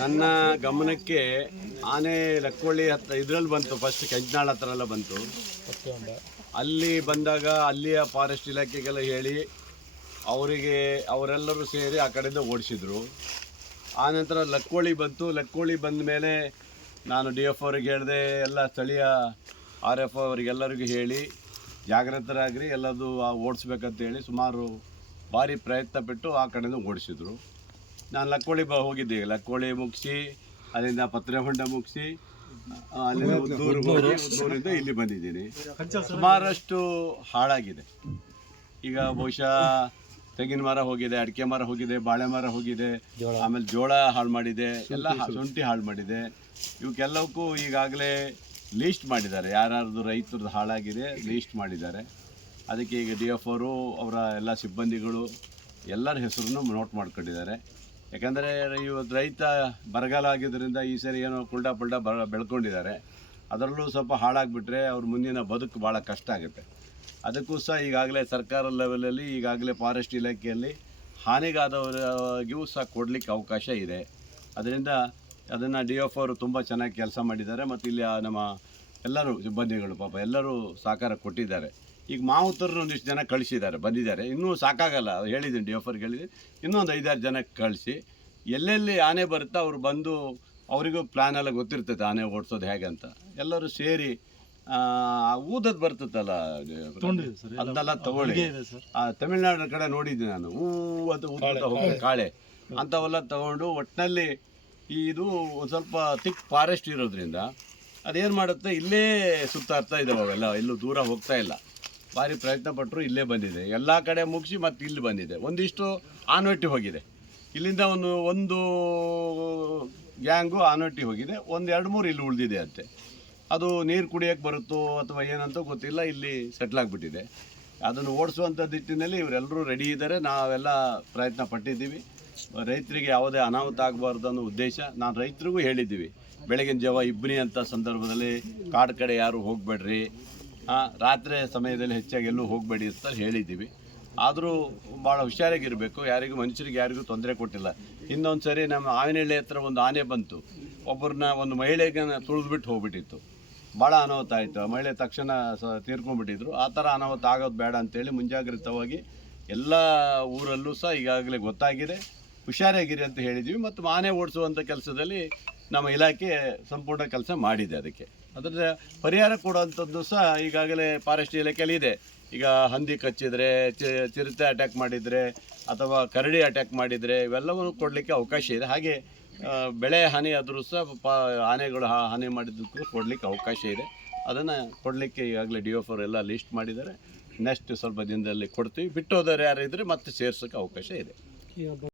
ನನ್ನ ಗಮನಕ್ಕೆ ಆನೆ ಲಕ್ಕೊಳ್ಳಿ ಹತ್ರ ಇದರಲ್ಲಿ ಬಂತು, ಫಸ್ಟ್ ಕೆಂಚನಾಳ್ ಹತ್ರ ಎಲ್ಲ ಬಂತು. ಅಲ್ಲಿ ಬಂದಾಗ ಅಲ್ಲಿಯ ಫಾರೆಸ್ಟ್ ಇಲಾಖೆಗೆಲ್ಲ ಹೇಳಿ ಅವರೆಲ್ಲರೂ ಸೇರಿ ಆ ಕಡೆಯಿಂದ ಓಡಿಸಿದ್ರು. ಆನಂತರ ಲಕ್ಕೋಳಿ ಬಂತು. ಲಕ್ಕೋಳಿ ಬಂದ ಮೇಲೆ ನಾನು DF ಅವ್ರಿಗೆ ಹೇಳಿದೆ, ಎಲ್ಲ ಸ್ಥಳೀಯ RF ಅವರಿಗೆಲ್ಲರಿಗೂ ಹೇಳಿ ಜಾಗೃತರಾಗ್ರಿ, ಎಲ್ಲದು ಓಡಿಸ್ಬೇಕಂತೇಳಿ ಸುಮಾರು ಭಾರಿ ಪ್ರಯತ್ನ ಪಟ್ಟು ಆ ಕಡೆಯಿಂದ ಓಡಿಸಿದ್ರು. ನಾನು ಲಕ್ಕೋಳಿ ಹೋಗಿದ್ದೆ. ಲಕ್ಕೋಳಿ ಮುಗಿಸಿ ಅಲ್ಲಿಂದ ಪತ್ರೆಹೊಂಡ ಮುಗಿಸಿ ಅಲ್ಲಿಂದ ಉದ್ದೂರಿಂದ ಇಲ್ಲಿ ಬಂದಿದ್ದೀನಿ. ಸುಮಾರಷ್ಟು ಹಾಳಾಗಿದೆ. ಈಗ ಬಹುಶಃ ತೆಂಗಿನ ಮರ ಹೋಗಿದೆ, ಅಡಿಕೆ ಮರ ಹೋಗಿದೆ, ಬಾಳೆ ಮರ ಹೋಗಿದೆ, ಆಮೇಲೆ ಜೋಳ ಹಾಳು ಮಾಡಿದೆ, ಎಲ್ಲ ಶುಂಠಿ ಹಾಳು ಮಾಡಿದೆ. ಇವಕ್ಕೆಲ್ಲವಕ್ಕೂ ಈಗಾಗಲೇ ಲೀಸ್ಟ್ ಮಾಡಿದ್ದಾರೆ, ಯಾರ್ಯಾರ್ದು ರೈತರದ್ದು ಹಾಳಾಗಿದೆ ಲೀಸ್ಟ್ ಮಾಡಿದ್ದಾರೆ. ಅದಕ್ಕೆ ಈಗ DF ಅವರು ಅವರ ಎಲ್ಲ ಸಿಬ್ಬಂದಿಗಳು ಎಲ್ಲರ ಹೆಸರನ್ನು ನೋಟ್ ಮಾಡ್ಕೊಂಡಿದ್ದಾರೆ. ಯಾಕಂದರೆ ಇವತ್ತು ರೈತ ಬರಗಾಲ ಆಗಿದ್ದರಿಂದ ಈ ಸರಿ ಏನೋ ಕುಲ್ಡಾ ಪಲ್ಡಾ ಬೆಳ್ಕೊಂಡಿದ್ದಾರೆ. ಅದರಲ್ಲೂ ಸ್ವಲ್ಪ ಹಾಳಾಗಿಬಿಟ್ರೆ ಅವ್ರ ಮುಂದಿನ ಬದುಕು ಭಾಳ ಕಷ್ಟ ಆಗುತ್ತೆ. ಅದಕ್ಕೂ ಸಹ ಈಗಾಗಲೇ ಸರ್ಕಾರ ಲೆವೆಲಲ್ಲಿ ಈಗಾಗಲೇ ಫಾರೆಸ್ಟ್ ಇಲಾಖೆಯಲ್ಲಿ ಹಾನಿಗಾದವರಿಗೂ ಸಹ ಕೊಡಲಿಕ್ಕೆ ಅವಕಾಶ ಇದೆ. ಅದರಿಂದ ಅದನ್ನು DF ಅವರು ತುಂಬ ಚೆನ್ನಾಗಿ ಕೆಲಸ ಮಾಡಿದ್ದಾರೆ. ಮತ್ತು ಇಲ್ಲಿ ನಮ್ಮ ಎಲ್ಲರೂ ಸಿಬ್ಬಂದಿಗಳು ಪಾಪ ಎಲ್ಲರೂ ಸಹಕಾರ ಕೊಟ್ಟಿದ್ದಾರೆ. ಈಗ ಮಾವುತರನ್ನು ಒಂದಿಷ್ಟು ಜನ ಕಳಿಸಿದ್ದಾರೆ, ಬಂದಿದ್ದಾರೆ. ಇನ್ನೂ ಸಾಕಾಗಲ್ಲ, ಹೇಳಿದ್ದೀನಿ DF ಅವ್ರಿಗೆ ಹೇಳಿದ್ದೀನಿ, ಇನ್ನೂ ಒಂದು 5-6 ಜನ ಕಳಿಸಿ ಎಲ್ಲೆಲ್ಲಿ ಆನೆ ಬರುತ್ತಾ ಅವ್ರು ಬಂದು, ಅವರಿಗೂ ಪ್ಲ್ಯಾನ್ ಎಲ್ಲ ಗೊತ್ತಿರ್ತೈತೆ ಆನೆ ಓಡಿಸೋದು ಹೇಗೆ ಅಂತ. ಎಲ್ಲರೂ ಸೇರಿ ಊದದ್ದು ಬರ್ತದಲ್ಲ ಅದನ್ನೆಲ್ಲ ತಗೊಳ್ಳಿ. ತಮಿಳ್ನಾಡಿನ ಕಡೆ ನೋಡಿದ್ದೀನಿ ನಾನು, ಅದು ಊದ್ತಾ ಹೋಗಿ ಕಾಳೆ ಅಂಥವೆಲ್ಲ ತಗೊಂಡು ಒಟ್ಟಿನಲ್ಲಿ ಇದು ಒಂದು ಸ್ವಲ್ಪ ಥಿಕ್ ಫಾರೆಸ್ಟ್ ಇರೋದ್ರಿಂದ ಅದೇನು ಮಾಡುತ್ತೆ, ಇಲ್ಲೇ ಸುತ್ತಾಡ್ತಾ ಇದ್ದಾವೆ ಅವೆಲ್ಲ, ಎಲ್ಲೂ ದೂರ ಹೋಗ್ತಾ ಇಲ್ಲ. ಭಾರಿ ಪ್ರಯತ್ನ ಪಟ್ಟರು, ಇಲ್ಲೇ ಬಂದಿದೆ. ಎಲ್ಲ ಕಡೆ ಮುಗಿಸಿ ಮತ್ತು ಇಲ್ಲಿ ಬಂದಿದೆ. ಒಂದಿಷ್ಟು ಆನವಟ್ಟಿ ಹೋಗಿದೆ, ಇಲ್ಲಿಂದ ಒಂದು ಗ್ಯಾಂಗು ಆನವಟ್ಟಿ ಹೋಗಿದೆ, 1-2-3 ಇಲ್ಲಿ ಉಳಿದಿದೆ ಅಂತೆ. ಅದು ನೀರು ಕುಡಿಯೋಕ್ಕೆ ಬರುತ್ತೋ ಅಥವಾ ಏನಂತ ಗೊತ್ತಿಲ್ಲ, ಇಲ್ಲಿ ಸೆಟ್ಲಾಗಿಬಿಟ್ಟಿದೆ. ಅದನ್ನು ಓಡಿಸುವಂಥ ನಿಟ್ಟಿನಲ್ಲಿ ಇವರೆಲ್ಲರೂ ರೆಡಿ ಇದ್ದಾರೆ. ನಾವೆಲ್ಲ ಪ್ರಯತ್ನ ಪಟ್ಟಿದ್ದೀವಿ. ರೈತರಿಗೆ ಯಾವುದೇ ಅನಾಹುತ ಆಗಬಾರ್ದು ಅನ್ನೋ ಉದ್ದೇಶ. ನಾನು ರೈತರಿಗೂ ಹೇಳಿದ್ದೀವಿ, ಬೆಳಗಿನ ಜಾವ ಇಬ್ಬನಿ ಅಂತ ಸಂದರ್ಭದಲ್ಲಿ ಕಾಡು ಕಡೆ ಯಾರು ಹೋಗಬೇಡ್ರಿ, ರಾತ್ರಿ ಸಮಯದಲ್ಲಿ ಹೆಚ್ಚಾಗಿ ಎಲ್ಲೂ ಹೋಗಬೇಡಿ ಅಂತ ಹೇಳಿದ್ದೀವಿ. ಆದರೂ ಭಾಳ ಹುಷಾರಾಗಿರಬೇಕು, ಮನುಷ್ಯರಿಗೆ ಯಾರಿಗೂ ತೊಂದರೆ ಕೊಟ್ಟಿಲ್ಲ. ಇನ್ನೊಂದು ಸರಿ ನಮ್ಮ ಆವಿನಹಳ್ಳಿ ಹತ್ರ ಒಂದು ಆನೆ ಬಂತು, ಒಂದು ಮಹಿಳೆಗೆ ತುಳಿದ್ಬಿಟ್ಟು ಹೋಗ್ಬಿಟ್ಟಿತ್ತು. ಭಾಳ ಅನಾಹುತ ಆಯಿತು. ಆ ಮಹಿಳೆ ತಕ್ಷಣ ತೀರ್ಕೊಂಡ್ಬಿಟ್ಟಿದ್ರು. ಆ ಥರ ಅನಾಹುತ ಆಗೋದು ಬೇಡ ಅಂತೇಳಿ ಮುಂಜಾಗ್ರತವಾಗಿ ಎಲ್ಲ ಊರಲ್ಲೂ ಸಹ ಈಗಾಗಲೇ ಗೊತ್ತಾಗಿದೆ, ಹುಷಾರಾಗಿರಿ ಅಂತ ಹೇಳಿದ್ದೀವಿ. ಮತ್ತು ಆನೆ ಓಡಿಸುವಂಥ ಕೆಲಸದಲ್ಲಿ ನಮ್ಮ ಇಲಾಖೆ ಸಂಪೂರ್ಣ ಕೆಲಸ ಮಾಡಿದೆ. ಅದರ ಪರಿಹಾರ ಕೊಡುವಂಥದ್ದು ಸಹ ಈಗಾಗಲೇ ಫಾರೆಸ್ಟ್ ಇಲಾಖೆಯಲ್ಲಿ ಇದೆ. ಈಗ ಹಂದಿ ಕಚ್ಚಿದರೆ, ಚಿರತೆ ಅಟ್ಯಾಕ್ ಮಾಡಿದರೆ ಅಥವಾ ಕರಡಿ ಅಟ್ಯಾಕ್ ಮಾಡಿದರೆ ಇವೆಲ್ಲವನ್ನು ಕೊಡಲಿಕ್ಕೆ ಅವಕಾಶ ಇದೆ. ಹಾಗೆ ಬೆಳೆ ಹಾನಿ ಆದರೂ ಸಹ ಆನೆಗಳು ಹಾನಿ ಮಾಡಿದ್ದಕ್ಕೂ ಕೊಡಲಿಕ್ಕೆ ಅವಕಾಶ ಇದೆ. ಅದನ್ನು ಕೊಡಲಿಕ್ಕೆ ಈಗಾಗಲೇ DF ಅವರೆಲ್ಲ ಲೀಸ್ಟ್ ಮಾಡಿದ್ದಾರೆ. ನೆಕ್ಸ್ಟ್ ಸ್ವಲ್ಪ ದಿನದಲ್ಲಿ ಕೊಡ್ತೀವಿ. ಬಿಟ್ಟೋದವ್ರು ಯಾರಿದ್ದರೆ ಮತ್ತೆ ಸೇರ್ಸೋಕ್ಕೆ ಅವಕಾಶ ಇದೆ.